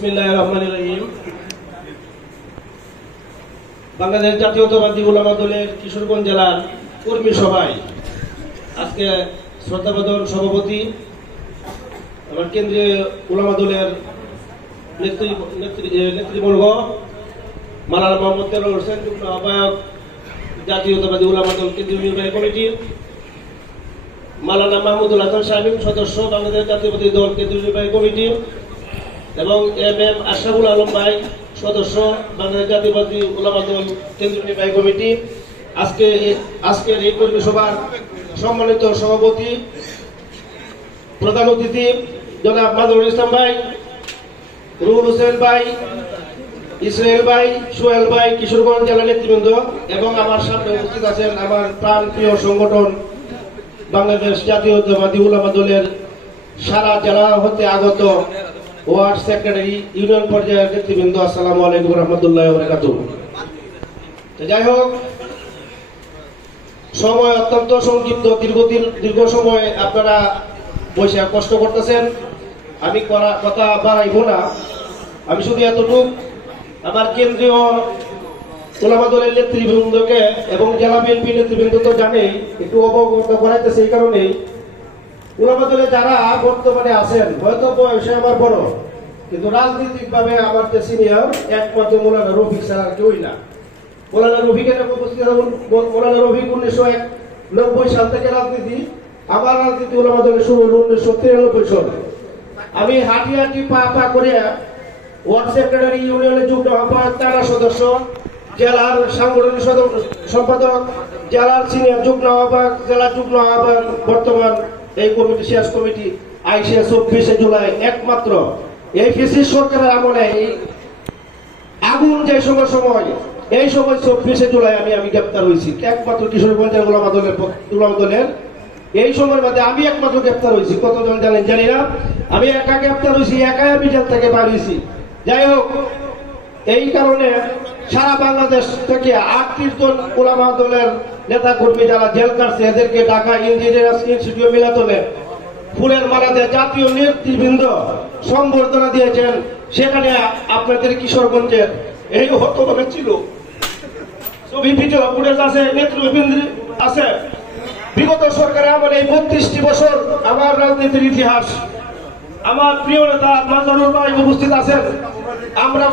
বিসমিল্লাহির রহমানির রহিম। বাংলাদেশ জাতীয়তাবাদী উলামা দলের কিশোরগঞ্জ জেলার কর্মী সভায় আজকে শ্রদ্ধাভাজন সভাপতি আমার কেন্দ্রীয় উলামা দলের নেতৃবর্গ মাওলানা মোহাম্মদ তেরর হোসেন, যুগ্ম আহ্বায়ক জাতীয়তাবাদী উলামা দল কেন্দ্রীয় নির্বাহী কমিটি, মাওলানা মাহমুদুল হাসান সাহেব, সদস্য বাংলাদেশ জাতীয়তাবাদী দল কেন্দ্রীয় নির্বাহী কমিটি, এবং এম আশরাফুল আলম ভাই, সদস্য বাংলাদেশ জাতীয়তাবাদী উলামা দল কেন্দ্রীয় নির্বাহী কমিটি, আজকের এই কর্মী সভার সম্মানিত সভাপতি, প্রধান অতিথি জনাব মাদুরুল ইসলাম ভাই, রুহুল হোসেন ভাই, ইসরায়েল ভাই, সোহেল ভাই, কিশোরগঞ্জ জেলা নেতৃবৃন্দ এবং আমার সামনে উপস্থিত আছেন আমার প্রাণ প্রিয় সংগঠন বাংলাদেশ জাতীয়তাবাদী উলামা দলের সারা জেলা হতে আগত ওয়ার্ড সেক্রেটারি, ইউনিয়ন পর্যায়ের নেতৃবৃন্দ। আসসালামু আলাইকুম রহমতুল্লাহ বারাকাতুহু। যাই হোক, সময় অত্যন্ত সংক্ষিপ্ত, দীর্ঘ সময় আপনারা বসে কষ্ট করতেছেন। আমি কথা বাড়াইব না, আমি শুধু এতটুকু আমার কেন্দ্রীয় উলামা দলের নেতৃবৃন্দকে এবং জেলা বিএনপি নেতৃবৃন্দ তো জানেই, একটু অবগত করাইতেছে। এই কারণেই উলামা দলে যারা বর্তমানে আছেন, হয়তো বয়সে আমার বড়, কিন্তু রাজনৈতিক ভাবে আমার যে সিনিয়র একমাত্র মৌলানা রফিক ছাড়া আর কেউই না। মৌলানা রফিকের উপস্থিত, মৌলানা রফিক 1991 সাল থেকে রাজনীতি, আমার রাজনীতি উলামা দলের শুরু হল 1993 সাল। আমি হাঁটি হাঁটি পা করে ওয়ার্ড সেক্রেটারি, ইউনিয়নের যুগ্ম আহ্বায়ক, থানা সদস্য, জেলার সাংগঠনিক সম্পাদক, জেলার সিনিয়র যুগ্ম আহ্বায়ক, জেলার যুগ্ম আহ্বায়ক, বর্তমান এই কমিটি শেষ কমিটি আইসে 24 জুলাই। একমাত্র এই ফিসি সরকারের আমলে এই আগুন যে সময় এই সময় 24 জুলাই আমি গ্রেপ্তার হয়েছি। একমাত্র কিশোরগঞ্জের উলামা দলের এই সময়ের মধ্যে আমি একমাত্র গ্রেপ্তার হয়েছি। কতজন জানেন জানি না, আমি একা গ্রেপ্তার হয়েছি, একাই আমি জেল থেকে বার হয়েছি। যাই হোক, এই কারণে সারা বাংলাদেশ থেকে 38 জন উলামা দলের নেতা কর্মী যারা জেল কাটছে, এদেরকে ঢাকা ইঞ্জিনিয়ার্স ইনস্টিটিউট মিলাতনে ফুলের মালা দিয়ে জাতীয় নেতৃবৃন্দ সংবর্ধনা দিয়েছেন। সেখানে আপনাদের কিশোরগঞ্জের এই হতভাবে ছিল, ছবি ভিডিও ফুটেজ আছে, নেতৃবৃন্দ আছে। বিগত সরকারে আমার এই 32টি বছর আমার রাজনীতির ইতিহাস, আমার প্রিয় নেতা মাজারুল ভাই উপস্থিত আছেন। আমরা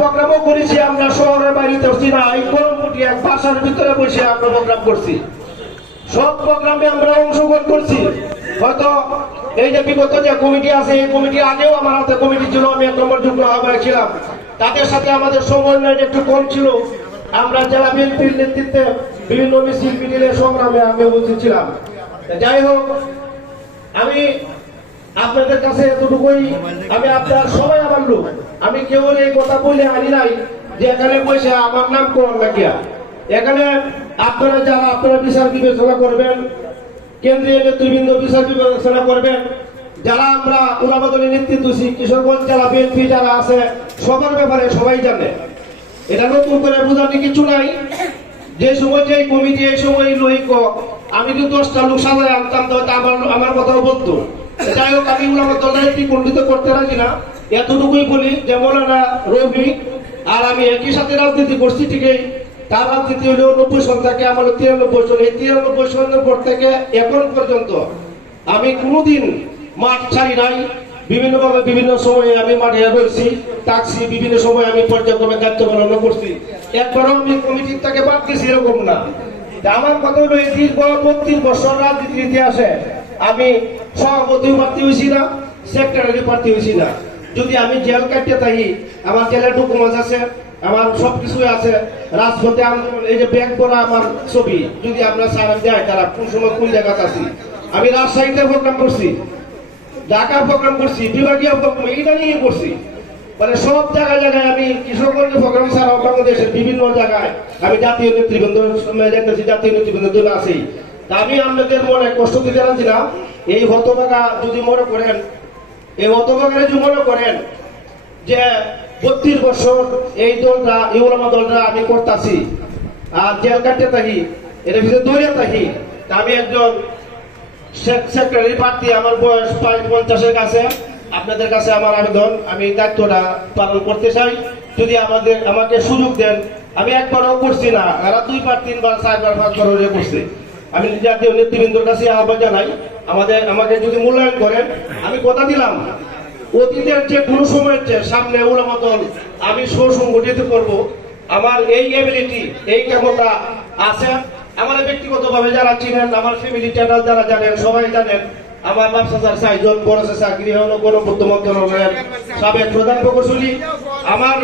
প্রোগ্রামও করেছি, আমরা শহরের বাইরে করছি না, এই গরমপুটি এক বাসার ভিতরে বসে আমরা প্রোগ্রাম করছি। সব প্রোগ্রামে আমরা অংশগ্রহণ করছি। হয়তো এই যে বিগত যে কমিটি আছে, এই কমিটি আগেও আমার হাতে কমিটি ছিল, আমি 1 নম্বর যুগ্ম আহ্বায়ক ছিলাম। তাদের সাথে আমাদের সমন্বয় একটু কম ছিল। আমরা জেলা বিএনপির নেতৃত্বে বিভিন্ন মিছিল মিটিলের সংগ্রামে আমি উপস্থিত ছিলাম। যাই হোক, আমি আপনাদের কাছে এতটুকুই, আমি আপনার সবাই আমার লোক, আমি কেউ এই কথা বলে আনি নাই যে এখানে বসে আমার নাম করার লাগিয়া। এখানে আপনারা যারা আপনারা বিচার বিবেচনা করবেন, কেন্দ্রীয় নেতৃবৃন্দ বিচার বিবেচনা করবেন, যারা আমরা উলামা দলের নেতৃত্ব দিচ্ছি, কিশোরগঞ্জ জেলা বিএনপি যারা আছে, সবার ব্যাপারে সবাই জানে। এটা নতুন করে বোঝাতে কিছু নাই। যে সময় যে কমিটি এই সময় লইক, আমি যদি 10টা লোক সাজায় আনতাম তো আমার কথাও বলতো। যাই হোক, আমি উলামা দলের খণ্ডিত করতে রাজি না, এতটুকুই বলি যে মৌলানা রফিক আর আমি একই সাথে রাজনীতি করছি ঠিকই, তার রাজনীতি হলো 90 সাল থেকে আমার 93 সাল। এই 93 সালের পর থেকে এখন পর্যন্ত আমি কোনোদিন মাঠ ছাড়ি নাই। বিভিন্নভাবে বিভিন্ন সময়ে আমি মাঠে রয়েছি, থাকছি, বিভিন্ন সময় আমি পর্যায়ক্রমে দায়িত্ব পালন করছি। একবারও আমি কমিটির থেকে বাদ দিয়েছি এরকম না। আমার কথা হলো এই দীর্ঘ 32 বছর রাজনীতির ইতিহাসে আমি সভাপতি প্রার্থী হয়েছি না, সেক্রেটারি প্রার্থী হয়েছি না। যদি আমি জেল কাটিয়ে থাকি, আমার জেলের ডকুমেন্ট আছে, আমার সবকিছু আছে। রাজপথে এই যে ব্যাগ করা আমার ছবি যদি আমরা সারা দেয়, তারা কোন সময় কোন জায়গাতে আছি। আমি রাজশাহীতে প্রোগ্রাম করছি, ঢাকা প্রোগ্রাম করছি, বিভাগীয় প্রোগ্রাম এইটা নিয়ে করছি। মানে সব জায়গায় আমি কিশোরগঞ্জের প্রোগ্রাম ছাড়াও বাংলাদেশের বিভিন্ন জায়গায় আমি জাতীয় নেতৃবৃন্দ জাতীয় নেতৃবৃন্দ জন্য আছি। তা আমি আপনাদের মনে কষ্ট দিতে রাখছি না। এই হতভাগা যদি মনে করেন, এই হতভাগা যদি মনে করেন যে 32 বছর এই দলটা, এই উলামা দলটা আমি করতেছি আর জেল কাটতে থাকি, এর ভিতরে দৌড়ে থাকি, তা আমি একজন সেক্রেটারি প্রার্থী, আমার বয়স প্রায় 50-এর কাছে। আপনাদের কাছে আমার আবেদন, আমি দায়িত্বটা পালন করতে চাই। যদি আমাকে সুযোগ দেন, আমি একবারও করছি না, এরা 2 বার 3 বার 4 বার 5 বার হয়ে করছে। আমি জাতীয় নেতৃবৃন্দর কাছে আহ্বান জানাই, আমাকে যদি মূল্যায়ন করেন, আমি কথা দিলাম অতীতের যে কোনো সময়ের চেয়ে সামনে উলামা দল আমি সুসংগঠিত করব। আমার এই এবিলিটি, এই ক্ষমতা আছে। আমার ব্যক্তিগতভাবে যারা চিনেন, আমার ফ্যামিলি চ্যানেল যারা জানেন, সবাই জানেন আমার বাপ চাচার 4 জন, বড় চাচা গৃহ গণপূর্ত মন্ত্রণালয়ের সাবেক প্রধান প্রকৌশলী, আমার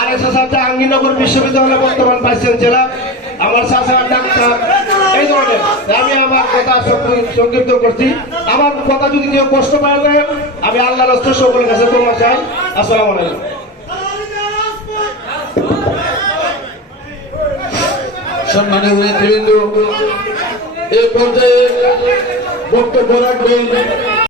আরেক চাচা জাহাঙ্গীরনগর বিশ্ববিদ্যালয়ের বর্তমান ভাইস চ্যান্সেলর, আমার চাচা ডাক্তার, এই ধরনের। আমি আমার কথা সংক্ষিপ্ত করছি। আমার কথা যদি কেউ কষ্ট পায়, আমি আল্লাহর রাস্তে সকলের কাছে ক্ষমা চাই। আসসালামু আলাইকুম। সম্মানীয় নেতৃবৃন্দ, এই পর্যায়ে বক্তব্য রাখবেন